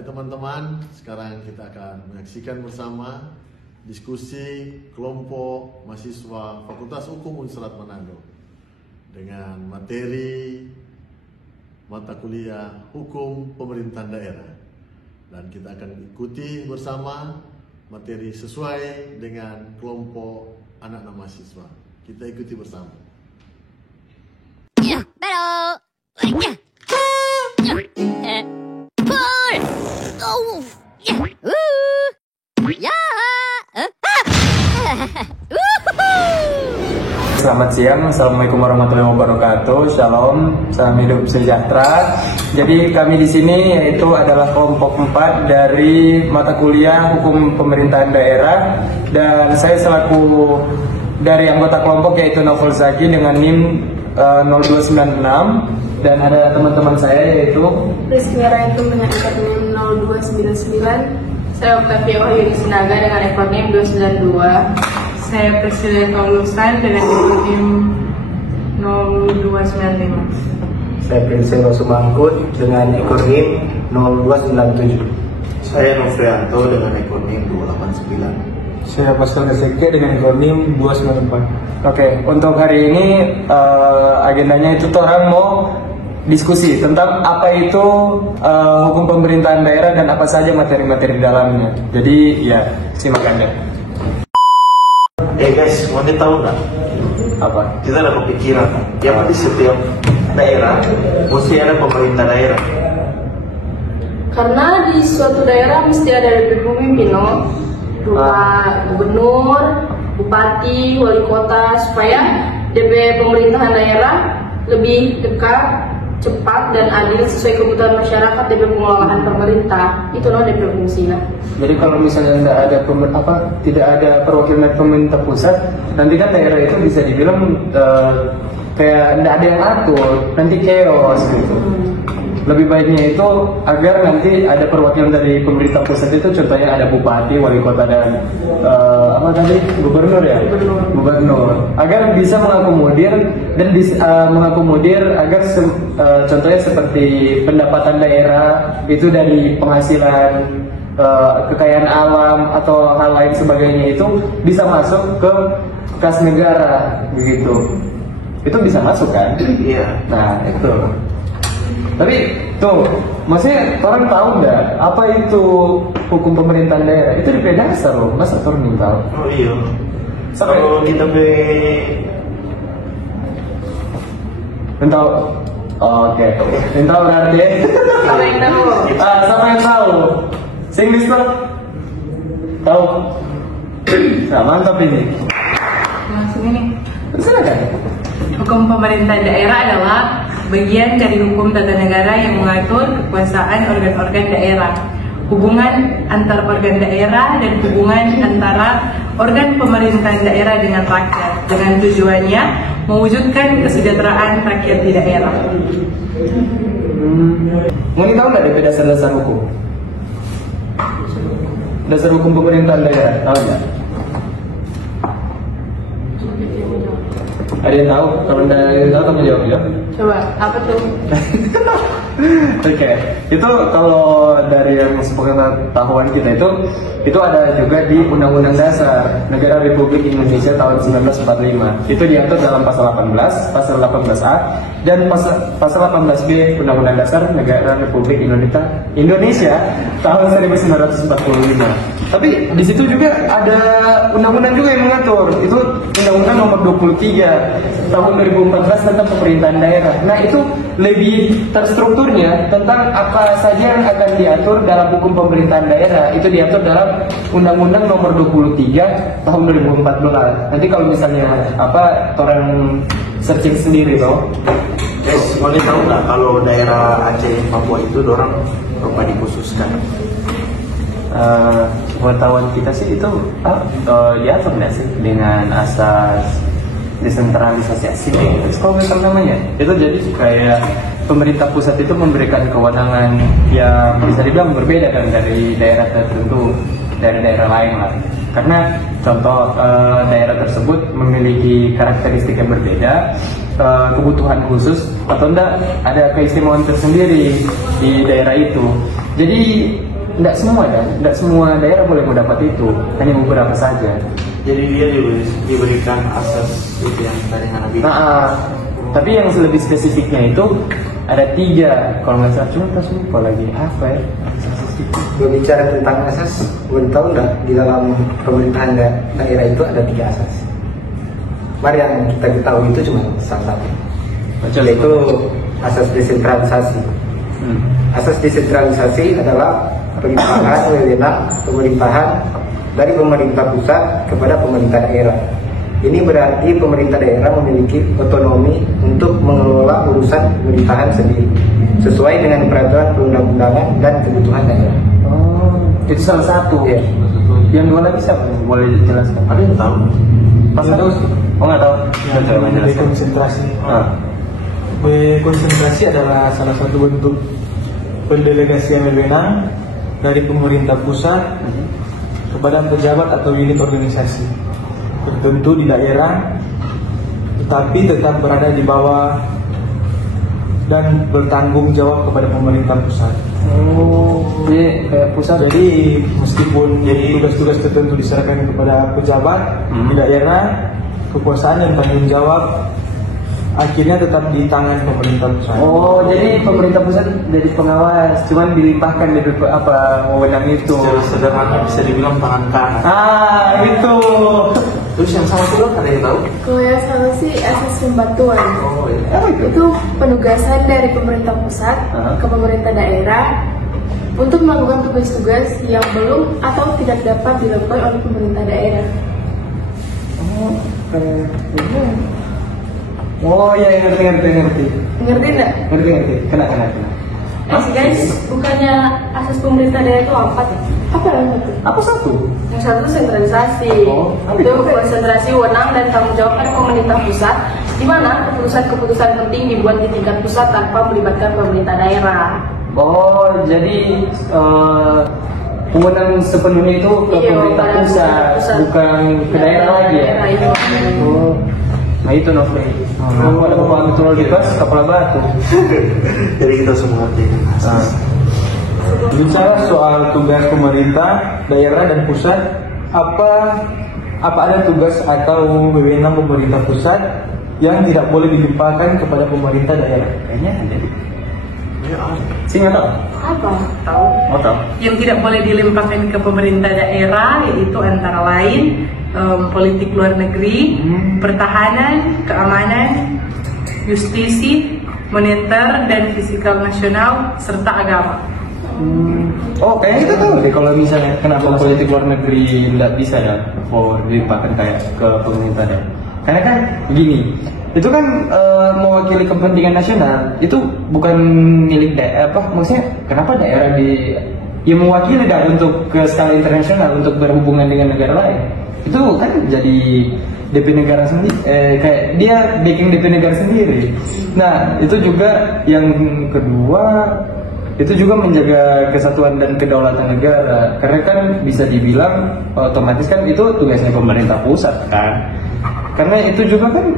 Baik teman-teman, sekarang kita akan menyaksikan bersama diskusi kelompok mahasiswa Fakultas Hukum Unserat Manado dengan materi mata kuliah Hukum Pemerintahan Daerah. Dan kita akan ikuti bersama materi sesuai dengan kelompok anak-anak mahasiswa. Kita ikuti bersama. Ya, baru. Ya. Oh. Ya. Selamat siang, Assalamualaikum warahmatullahi wabarakatuh. Shalom, salam hidup sejahtera. Jadi kami di sini yaitu adalah kelompok 4 dari mata kuliah Hukum Pemerintahan Daerah, dan saya selaku dari anggota kelompok yaitu Novel Zaki dengan NIM 0296, dan ada teman-teman saya yaitu Rizky Wirayanto dengan NIM 0299. Saya Octavia Wahyudi Sinaga dengan NIM 292. Saya Presiden Kaulusan dengan NIM 0295. saya Prinsip Rosumangkut dengan NIM 0297. Saya Novrianto dengan NIM 289. Saya Pascal Reseke dengan NIM 294. Oke, untuk hari ini agendanya itu orang mau diskusi tentang apa itu hukum pemerintahan daerah dan apa saja materi-materi di dalamnya. Jadi ya, simak Anda. Guys, mau tahu nggak? Apa? Kita ada kepikiran, ya di setiap daerah mesti ada pemerintah daerah. Karena di suatu daerah mesti ada DP pemimpin, berupa gubernur, bupati, wali kota, supaya DP pemerintahan daerah lebih dekat, cepat dan adil sesuai kebutuhan masyarakat DP pengelolaan pemerintah. Itu DP fungsinya. Jadi kalau misalnya tidak ada perwakilan pemerintah pusat, nanti kan daerah itu bisa dibilang kayak tidak ada yang atur, nanti chaos gitu. Lebih baiknya itu agar nanti ada perwakilan dari pemerintah pusat itu, contohnya ada bupati, wali kota dan gubernur ya, gubernur, agar bisa mengakomodir dan mengakomodir agar contohnya seperti pendapatan daerah itu dari penghasilan, kekayaan alam atau hal lain sebagainya itu bisa masuk ke kas negara begitu. Itu bisa masuk kan? Iya. Nah itu. Tapi tuh, maksudnya orang tahu nggak apa itu hukum pemerintahan daerah? Itu di dasar loh, masa orang tahu? Oh iya. Kalau kita tahu, oke. Tahu berarti? Kalau yang tahu. Sama yang tahu. Singlish tuh tahu. Nah, mantap ini. Langsung ini. Silakan. Hukum pemerintahan daerah adalah bagian dari hukum tata negara yang mengatur kekuasaan organ-organ daerah, hubungan antar organ daerah dan hubungan antara organ pemerintahan daerah dengan rakyat, dengan tujuannya mewujudkan kesejahteraan rakyat di daerah. Mau tahu nggak DP dasar-dasar hukum? Dasar hukum pemerintahan daerah, tahu nggak? Ada yang tahu? Kalau ada yang tahu, kamu jawab ya. Coba, apa tuh? Oke, itu kalau dari yang sepengetahuan kita itu ada juga di Undang-Undang Dasar Negara Republik Indonesia tahun 1945. Itu diatur dalam pasal 18, pasal 18A, dan pasal 18B Undang-Undang Dasar Negara Republik Indonesia tahun 1945. Tapi di situ juga ada undang-undang juga yang mengatur. Itu Undang-Undang Nomor 23 tahun 2014 tentang pemerintahan daerah. Nah, itu lebih terstrukturnya tentang apa saja yang akan diatur dalam hukum pemerintahan daerah. Itu diatur dalam Undang-Undang Nomor 23 tahun 2014. Nanti kalau misalnya orang searching sendiri toh. Guys, boleh tahu nggak kalau daerah Aceh Papua itu dorang apa dikhususkan? Pengetahuan kita sih itu diatur nggak sih dengan asas desentralisasi asing itu kalau misalnya namanya itu, jadi kayak pemerintah pusat itu memberikan kewenangan yang bisa dibilang berbeda kan dari daerah tertentu, dari daerah lain lah, karena contoh daerah tersebut memiliki karakteristik yang berbeda, kebutuhan khusus atau enggak ada keistimewaan tersendiri di daerah itu. Jadi tidak semua daerah boleh mendapat itu, hanya beberapa saja. Jadi dia diberikan asas itu yang tadi Hana bilang. Tapi yang lebih spesifiknya itu ada 3 kalau nggak salah, cuma tak lupa lagi apa ya. Berbicara tentang asas, belum tahu nggak di dalam pemerintahan daerah itu ada 3 asas. Mari yang kita ketahui itu cuma salah satu, yaitu asas desentralisasi. Asas desentralisasi adalah pelimpahan wewenang pemerintahan dari pemerintah pusat kepada pemerintah daerah. Ini berarti pemerintah daerah memiliki otonomi untuk mengelola urusan pemerintahan sendiri sesuai dengan peraturan perundang-undangan dan kebutuhan daerah. Itu salah satu. Ya. Yang 2 lagi siapa? Boleh jelaskan? Ada yang tahu? Pasal itu? Oh nggak tahu. Konsentrasi. Konsentrasi adalah salah satu bentuk pendelegasian wewenang dari pemerintah pusat kepada pejabat atau unit organisasi tertentu di daerah, tetapi tetap berada di bawah dan bertanggung jawab kepada pemerintah pusat. Kayak pusat. Jadi meskipun tugas-tugas tertentu diserahkan kepada pejabat di daerah, kekuasaan dan tanggung jawab akhirnya tetap di tangan pemerintah pusat. Jadi pemerintah pusat jadi pengawas, cuman dilimpahkan dari wewenang itu. Secara sederhana bisa dibilang tangan kanan. Itu. Terus yang sama itu ada yang tahu? Kalau yang sama sih asas pembantuan. Iya. Itu penugasan dari pemerintah pusat ke pemerintah daerah untuk melakukan tugas-tugas yang belum atau tidak dapat dilakukan oleh pemerintah daerah. Ngerti. Ngerti nggak? Ngerti. Kena. Guys, bukannya asas pemerintah daerah itu 4 ya? Apa yang itu? Apa satu? Yang satu sentralisasi, itu konsentrasi wewenang dan tanggung jawab pada pemerintah pusat, di mana keputusan-keputusan penting dibuat di tingkat pusat tanpa melibatkan pemerintah daerah. Jadi wewenang sepenuhnya itu ke pemerintah pusat, bukan ke daerah lagi ya? Nah itu Novri. Aku ada kepala betul di kelas kepala batu. Jadi kita semua ngerti. Bicara soal tugas pemerintah daerah dan pusat, apa ada tugas atau wewenang pemerintah pusat yang tidak boleh dilimpahkan kepada pemerintah daerah? Kayaknya ada. Sih nggak tahu. Apa? Tahu. Tahu. Yang tidak boleh dilimpahkan ke pemerintah daerah yaitu antara lain politik luar negeri, pertahanan, keamanan, justisi, moneter dan fiskal nasional serta agama. Kayaknya kita tahu deh kalau misalnya kenapa politik luar negeri tidak bisa ya dilimpahkan kayak ke pemerintah daerah. Karena kan begini, itu kan mewakili kepentingan nasional, itu bukan milik daerah. Maksudnya kenapa daerah mewakili untuk ke skala internasional untuk berhubungan dengan negara lain? Itu kan jadi DP negara sendiri, kayak dia bikin DP negara sendiri. Nah itu juga yang kedua, itu juga menjaga kesatuan dan kedaulatan negara, karena kan bisa dibilang otomatis kan itu tugasnya pemerintah pusat kan, karena itu juga kan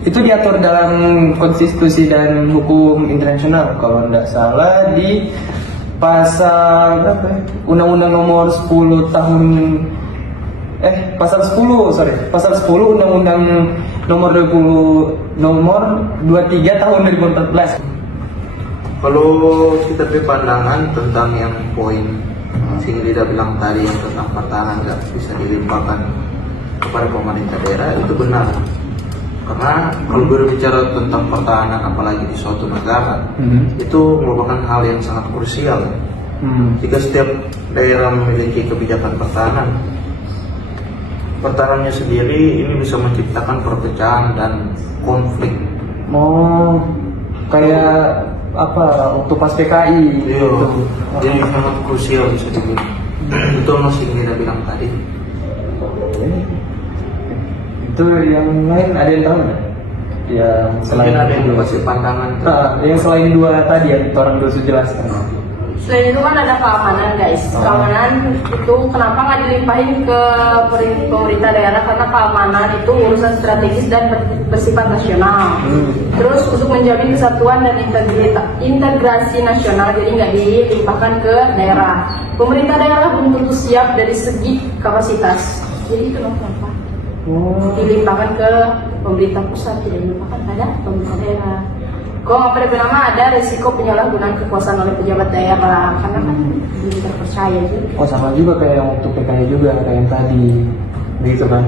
itu diatur dalam konstitusi dan hukum internasional kalau tidak salah di pasal berapa ya? Undang-Undang nomor 10 tahun pasal 10 Undang-Undang nomor 23 tahun 2014. Kalau kita beri pandangan tentang yang poin sehingga tidak bilang tadi yang tentang pertahanan nggak bisa dilimpahkan kepada pemerintah daerah, itu benar. Karena kalau berbicara tentang pertahanan apalagi di suatu negara, itu merupakan hal yang sangat krusial. Jika setiap daerah memiliki kebijakan pertahanannya sendiri, ini bisa menciptakan perpecahan dan konflik. Kayak waktu pas PKI gitu. Jadi sangat krusial bisa dibilang. Itu masih kita bilang tadi. Itu yang lain ada yang tahu nggak? Yang selain ada yang kasih pandangan. Yang selain 2 tadi yang orang dulu jelaskan. Selain itu kan ada keamanan guys. Keamanan itu kenapa nggak dilimpahin ke pemerintah daerah, karena keamanan itu urusan strategis dan bersifat nasional. Terus untuk menjamin kesatuan dan integrasi nasional, jadi nggak dilimpahkan ke daerah. Pemerintah daerah belum tentu siap dari segi kapasitas. Jadi itu kenapa dilimpahkan ke pemerintah pusat, tidak dilimpahkan pada pemerintah daerah. Kok apa nama ada resiko penyalahgunaan kekuasaan oleh pejabat daerah, karena kan belum terpercaya juga. Oh sama juga kayak yang waktu PKI juga kayak yang tadi, begitu kan?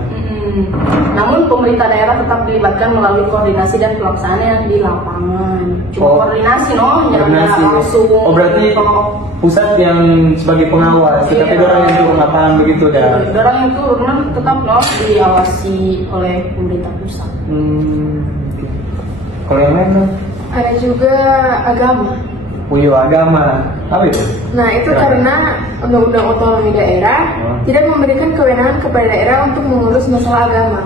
Namun pemerintah daerah tetap dilibatkan melalui koordinasi dan pelaksanaan yang di lapangan. Cuma koordinasi koordinasi. langsung. Oh berarti pusat yang sebagai pengawas, tapi orang yang turun lapangan begitu dah. Orang yang turun tetap diawasi oleh pemerintah pusat. Kalau yang lain Ada juga agama. Agama. Apa itu? Nah, itu karena Undang-Undang Otonomi Daerah tidak memberikan kewenangan kepada daerah untuk mengurus masalah agama.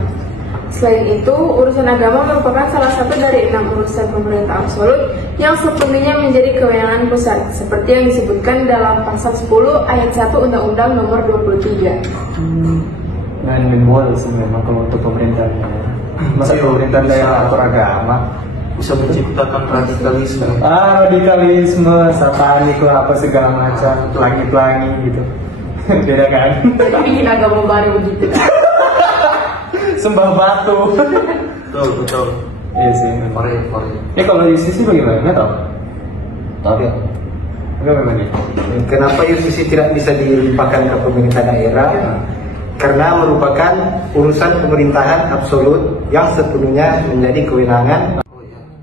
Selain itu, urusan agama merupakan salah satu dari 6 urusan pemerintah absolut yang sepenuhnya menjadi kewenangan pusat, seperti yang disebutkan dalam pasal 10 ayat 1 Undang-Undang Nomor 23. Dan boleh sih memang kalau untuk pemerintah. Masa pemerintah daerah atur agama bisa menciptakan radikalisme. Radikalisme, satanik lah apa segala macam, langit-langit gitu. Beda kan? Kita bikin agama baru begitu. Sembah batu. Betul. Iya sih. Korea. Kalau UCC bagaimana? Nggak tahu. Tahu ya. Bagaimana? Kenapa UCC tidak bisa dilimpahkan ke pemerintah daerah? Karena merupakan urusan pemerintahan absolut yang sepenuhnya menjadi kewenangan.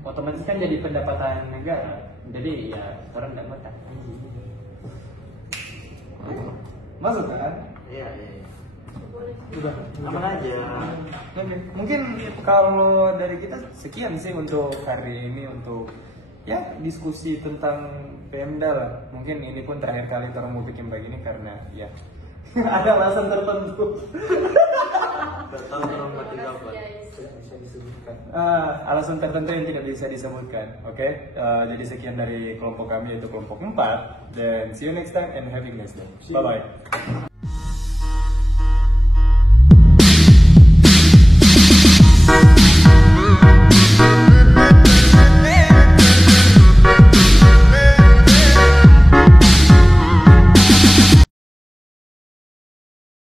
Otomatis kan jadi pendapatan negara, jadi ya orang tidak betah. Masuk kan? Iya. Sudah, Aman aja. Oke. Mungkin kalau dari kita sekian sih untuk hari ini, untuk ya diskusi tentang Pemda lah. Mungkin ini pun terakhir kali orang mau bikin begini karena ya ada alasan tertentu. Alasan tertentu yang tidak bisa disebutkan. Oke. Jadi sekian dari kelompok kami, yaitu kelompok 4, dan see you next time and having a nice day. Bye bye.